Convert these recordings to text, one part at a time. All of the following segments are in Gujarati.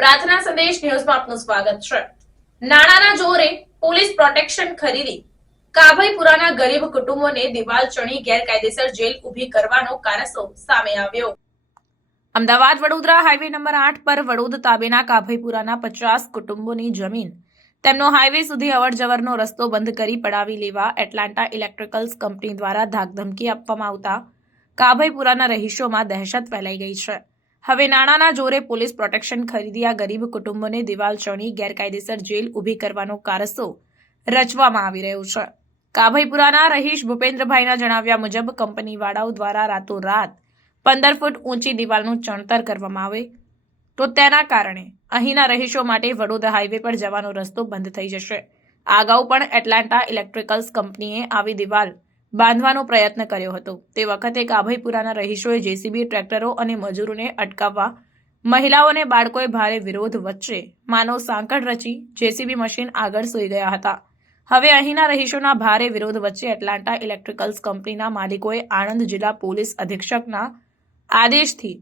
પ્રાર્થના સંદેશ ન્યૂઝમાં આપનું સ્વાગત છે। નાણાના જોરે પોલીસ પ્રોટેક્શન ખરીદી કાભઈપુરાના ગરીબ કુટુંબોને દિવાલ ચણી ગેરકાયદેસર જેલ ઊભી કરવાનો કારસો સામે આવ્યો। અમદાવાદ વડોદરા હાઈવે નંબર 8 પર વડોદ તાબેના કાભઈપુરાના 50 કુટુંબોની જમીન તેમનો હાઈવે સુધી અવરજવરનો રસ્તો બંધ કરી પડાવી લેવા એટલાન્ટા ઇલેક્ટ્રિકલ્સ કંપની દ્વારા ધાકધમકી આપવામાં આવતા કાભઈપુરાના રહીશોમાં દહેશત ફેલાઈ ગઈ છે। હવે નાણાના જોરે પોલીસ પ્રોટેક્શન ખરીદી આ ગરીબ કુટુંબોને દિવાલ ચણી ગેરકાયદેસર જેલ ઊભી કરવાનો કારસો રચવામાં આવી રહ્યો છે। કાભઈપુરાના રહીશ ભૂપેન્દ્રભાઈના જણાવ્યા મુજબ કંપનીવાળાઓ દ્વારા રાતોરાત 15 ફૂટ ઊંચી દિવાલનું ચણતર કરવામાં આવે તો તેના કારણે અહીંના રહીશો માટે વડોદ હાઈવે પર જવાનો રસ્તો બંધ થઈ જશે। આ અગાઉ પણ એટલાન્ટા ઇલેક્ટ્રિકલ્સ કંપનીએ આવી દિવાલ બાંધવાનો પ્રયત્ન કર્યો હતો। તે વખતે કાભઈપુરાના રહીશોએ જેસીબી ટ્રેક્ટરો અને મજૂરોને અટકાવવા મહિલાઓ અને બાળકોએ ભારે વિરોધ વચ્ચે માનવ સાંકળ રચી જેસીબી મશીન આગળ સૂઈ ગયા હતા। હવે અહીંના રહીશોના ભારે વિરોધ વચ્ચે એટલાન્ટા ઇલેક્ટ્રિકલ્સ કંપનીના માલિકોએ આણંદ જિલ્લા પોલીસ અધિક્ષકના આદેશથી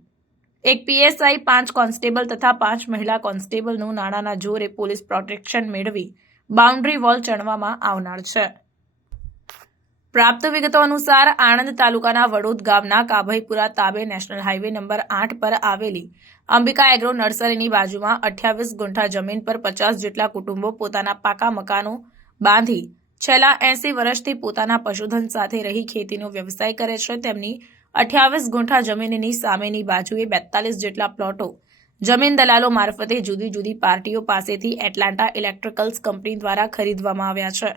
એક પીએસઆઈ 5 કોન્સ્ટેબલ તથા 5 મહિલા કોન્સ્ટેબલનું નાણાના જોરે પોલીસ પ્રોટેક્શન મેળવી બાઉન્ડ્રી વોલ ચણવામાં આવનાર છે। પ્રાપ્ત વિગતો અનુસાર આણંદ તાલુકાના વડોદ ગામના કાભઈપુરા તાબે નેશનલ હાઈવે નંબર 8 પર આવેલી અંબિકા એગ્રો નર્સરીની બાજુમાં 28 ગુંઠા જમીન પર 50 જેટલા કુટુંબો પોતાના પાકા મકાનો બાંધી છેલ્લા 80 વર્ષથી પોતાના પશુધન સાથે રહી ખેતીનો વ્યવસાય કરે છે। તેમની 28 ગુંઠા જમીનની સામેની બાજુએ 42 જેટલા પ્લોટો જમીન દલાલો મારફતે જુદી જુદી પાર્ટીઓ પાસેથી એટલાન્ટા ઇલેક્ટ્રિકલ્સ કંપની દ્વારા ખરીદવામાં આવ્યા છે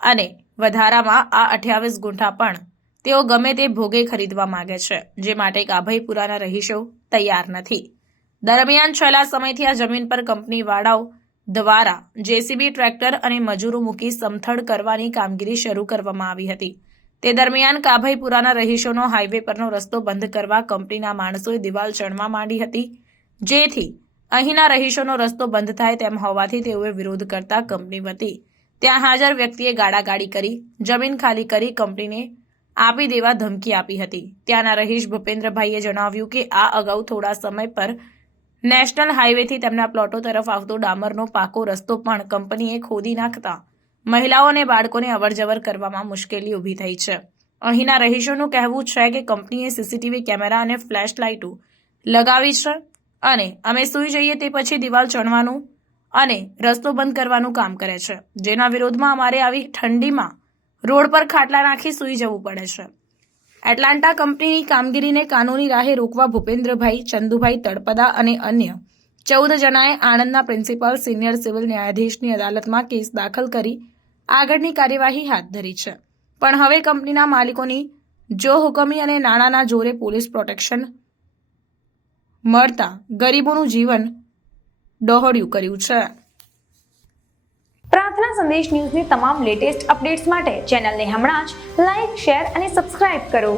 અને વધારામાં આ 28 ગુંઠા પણ તેઓ ગમે તે ભોગે ખરીદવા માંગે છે, જે માટે કાભઈપુરાના રહીશો તૈયાર નથી। દરમિયાન છેલ્લા સમયથી આ જમીન પર કંપનીવાળાઓ દ્વારા જેસીબી ટ્રેક્ટર અને મજૂરો મૂકી સમથળ કરવાની કામગીરી શરૂ કરવામાં આવી હતી। તે દરમિયાન કાભઈપુરાના રહીશોનો હાઈવે પરનો રસ્તો બંધ કરવા કંપનીના માણસોએ દિવાલ ચણવા માંડી હતી, જેથી અહીંના રહીશોનો રસ્તો બંધ થાય તેમ હોવાથી તેઓએ વિરોધ કરતા કંપની વતી ત્યાં હાજર વ્યક્તિએ ગાડાગાડી કરી જમીન ખાલી કરી કંપનીને આપી દેવા ધમકી આપી હતી। ત્યાંના રહીશ ભૂપેન્દ્રભાઈએ જણાવ્યું કે આ અગાઉ થોડા સમય પર નેશનલ હાઈવેથી તેમના પ્લોટો તરફ આવતો ડામરનો પાકો રસ્તો પણ કંપનીએ ખોદી નાખતા મહિલાઓ અને બાળકોને અવરજવર કરવામાં મુશ્કેલી ઊભી થઈ છે। અહીંના રહીશોનું કહેવું છે કે કંપનીએ સીસીટીવી કેમેરા અને ફ્લેશ લાઇટો લગાવી છે અને અમે સૂઈ જઈએ તે પછી દિવાલ ચણવાનું અને રસ્તો બંધ કરવાનું કામ કરે છે, જેના વિરોધમાં અમારે આવી ઠંડીમાં રોડ પર ખાટલા નાખી સૂઈ જવું પડે છે। એટલાન્ટા કંપનીની કામગીરીને કાનૂની રાહે રોકવા ભૂપેન્દ્રભાઈ, ચંદુભાઈ તળપદા અને અન્ય 14 જણાએ આણંદના પ્રિન્સિપલ સિનિયર સિવિલ ન્યાયાધીશની અદાલતમાં કેસ દાખલ કરી આગળની કાર્યવાહી હાથ ધરી છે। પણ હવે કંપનીના માલિકોની જો હુકમી અને નાણાના જોરે પોલીસ પ્રોટેક્શન મળતા ગરીબોનું જીવન ડહોળ્યું કર્યું છે। પ્રાર્થના સંદેશ ન્યૂઝની તમામ લેટેસ્ટ અપડેટ્સ માટે ચેનલને હમણાં જ લાઇક, શેર અને સબસ્ક્રાઇબ કરો।